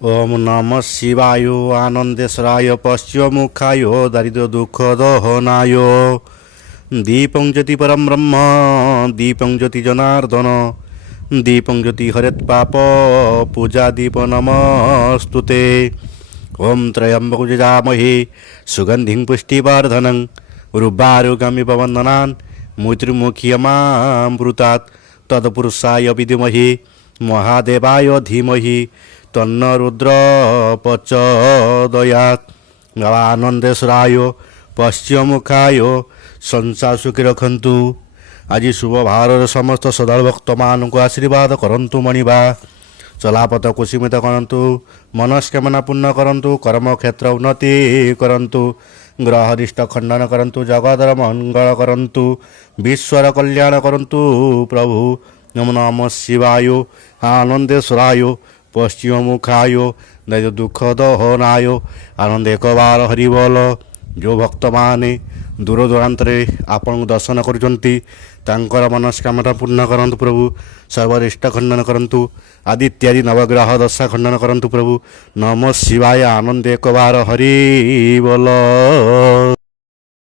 ओम नमः शिवाय आनंदेश्वराय पश्चिमुखाय दारिद्र्य दुख दहनाय दीपं ज्योति परम ब्रह्म दीपं ज्योति जनार्दन दीपं ज्योति हरेत पाप पूजा दीप नमस्तुते। ओम त्र्यंबक यजामहे सुगंधिं पुष्टिवर्धनं उर्वारुकमिव वन्दनान् मृत्युमुखीयमामृतात् तत्पुरुषाय विद्महे महादेवाय धीमहि तन्न रुद्र प्रचोदयात्। आनंदेश्वराय पश्चिमुखाय संसार सुखी रखन्तु। आज शुभ भारत समस्त श्रद्धालु भक्त मानक आशीर्वाद करंतु मणिबा चलापथ कुसुमित करंतु मनस्कामना पूर्ण करंतु कर्म क्षेत्र उन्नति करंतु ग्रहरिष्ट खंडन करंतु जगदर मंगल करंतु विश्वर कल्याण करंतु। प्रभु नमो नमः शिवाय आनंदेश्वराय पश्चिमुखाय दारिद्र्य दुख दहनाय आनंद एक बार हरिबोल। जो भक्त माने दूर दूरांतर आपण दर्शन करुँच मनस्कामना पूर्ण करंतु प्रभु सर्वरिष्ट खंडन करंतु आदि इत्यादि नवग्रह दशा खंडन करंतु प्रभु। नमः शिवाय आनंद एक बार हरि बोल।